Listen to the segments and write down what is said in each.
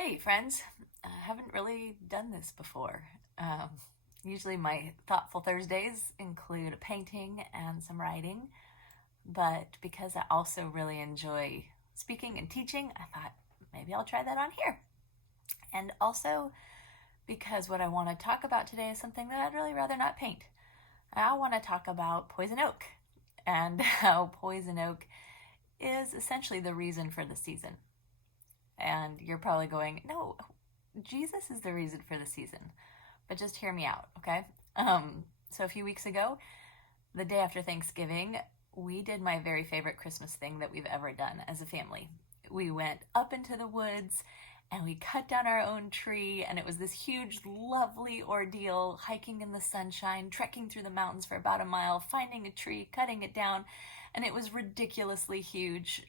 Hey, friends. I haven't really done this before. Um, Usually, my Thoughtful Thursdays include a painting and some writing, but because I also really enjoy speaking and teaching, I thought maybe I'll try that on here. And also, because what I want to talk about today is something that I'd really rather not paint. I want to talk about poison oak and how poison oak is essentially the reason for the season. And you're probably going, no, Jesus is the reason for the season. But just hear me out, okay? So a few weeks ago, the day after Thanksgiving, we did my very favorite Christmas thing that we've ever done as a family. We went up into the woods and we cut down our own tree, and it was this huge, lovely ordeal, hiking in the sunshine, trekking through the mountains for about a mile, finding a tree, cutting it down, and it was ridiculously huge.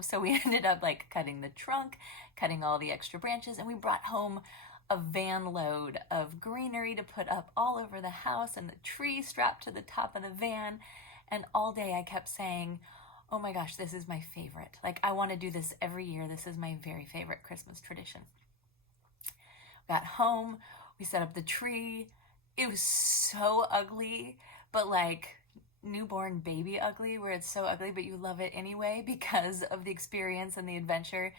So we ended up like cutting the trunk, cutting all the extra branches, and we brought home a van load of greenery to put up all over the house and the tree strapped to the top of the van. And all day I kept saying, oh my gosh, this is my favorite. Like, I want to do this every year. This is my very favorite Christmas tradition. We got home, we set up the tree. It was so ugly, but like newborn baby ugly, where it's so ugly, but you love it anyway because of the experience and the adventure.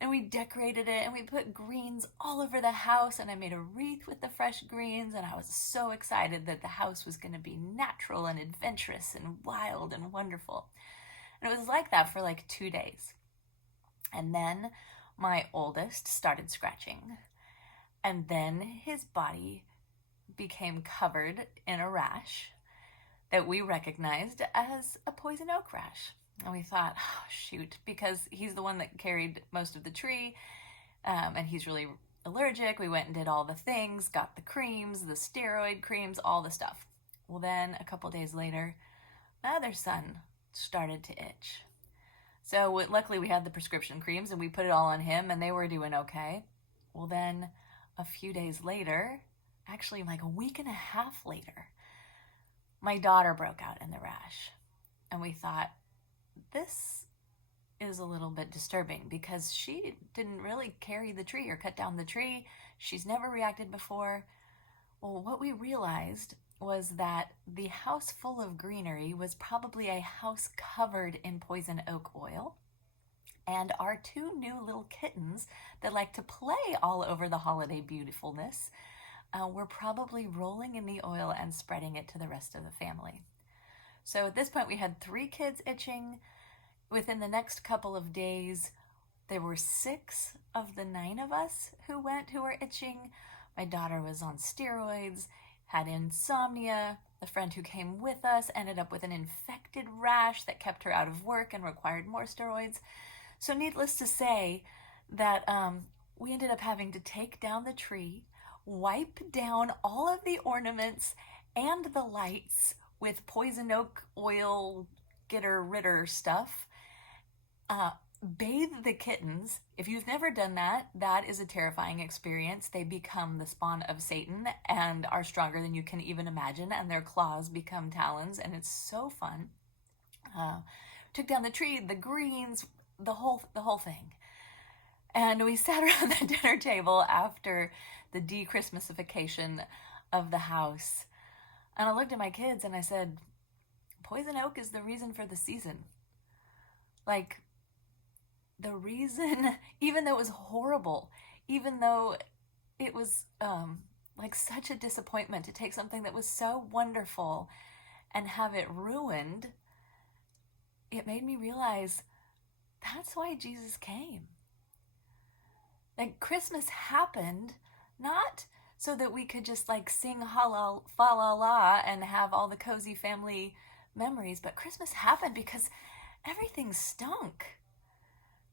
And we decorated it and we put greens all over the house, and I made a wreath with the fresh greens, and I was so excited that the house was going to be natural and adventurous and wild and wonderful. And it was like that for like 2 days. And then my oldest started scratching, and then his body became covered in a rash that we recognized as a poison oak rash. And we thought, oh, shoot, because he's the one that carried most of the tree, and he's really allergic. We went and did all the things, got the creams, the steroid creams, all the stuff. Well, then a couple days later, my other son started to itch. So luckily we had the prescription creams and we put it all on him, and they were doing okay. Well, then a few days later, actually like a week and a half later, my daughter broke out in the rash. And we thought, this is a little bit disturbing because she didn't really carry the tree or cut down the tree. She's never reacted before. Well, what we realized was that the house full of greenery was probably a house covered in poison oak oil. And our two new little kittens that like to play all over the holiday beautifulness were probably rolling in the oil and spreading it to the rest of the family. So at this point, we had 3 kids itching. Within the next couple of days, there were 6 of the 9 of us who were itching. My daughter was on steroids, had insomnia. The friend who came with us ended up with an infected rash that kept her out of work and required more steroids. So needless to say that we ended up having to take down the tree, wipe down all of the ornaments and the lights with poison oak oil getter ritter stuff, bathe the kittens. If you've never done that, that is a terrifying experience. They become the spawn of Satan and are stronger than you can even imagine, and their claws become talons, and it's so fun. Took down the tree, the greens, the whole thing. And we sat around the dinner table after the de-Christmasification of the house. And I looked at my kids and I said, poison oak is the reason for the season. Like, the reason, even though it was horrible, even though it was like such a disappointment to take something that was so wonderful and have it ruined, it made me realize that's why Jesus came. Like, Christmas happened not so that we could just like sing halal fa la la and have all the cozy family memories, but Christmas happened because everything stunk,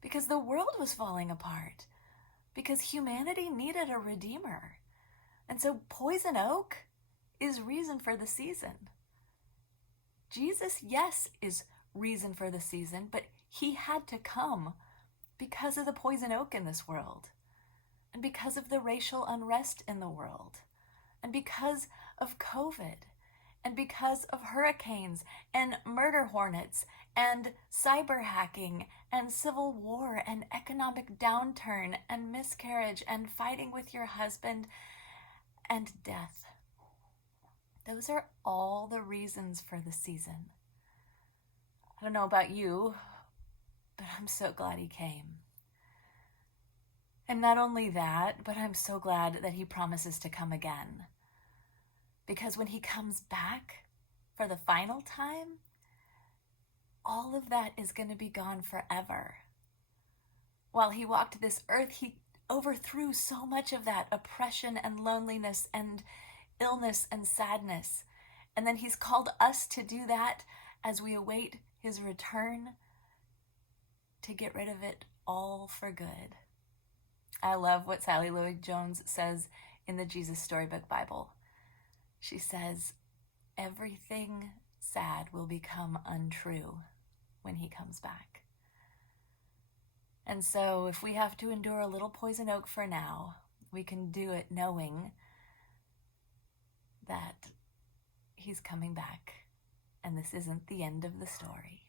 because the world was falling apart, because humanity needed a redeemer. And so poison oak is reason for the season. Jesus, yes, is reason for the season, but he had to come because of the poison oak in this world, and because of the racial unrest in the world, and because of COVID, and because of hurricanes and murder hornets and cyber hacking and civil war and economic downturn and miscarriage and fighting with your husband and death. Those are all the reasons for the season. I don't know about you, but I'm so glad he came. And not only that, but I'm so glad that he promises to come again. Because when he comes back for the final time, all of that is going to be gone forever. While he walked this earth, he overthrew so much of that oppression and loneliness and illness and sadness. And then he's called us to do that as we await his return, to get rid of it all for good. I love what Sally Lloyd Jones says in the Jesus Storybook Bible. She says, everything sad will become untrue when he comes back. And so if we have to endure a little poison oak for now, we can do it knowing that he's coming back, and this isn't the end of the story.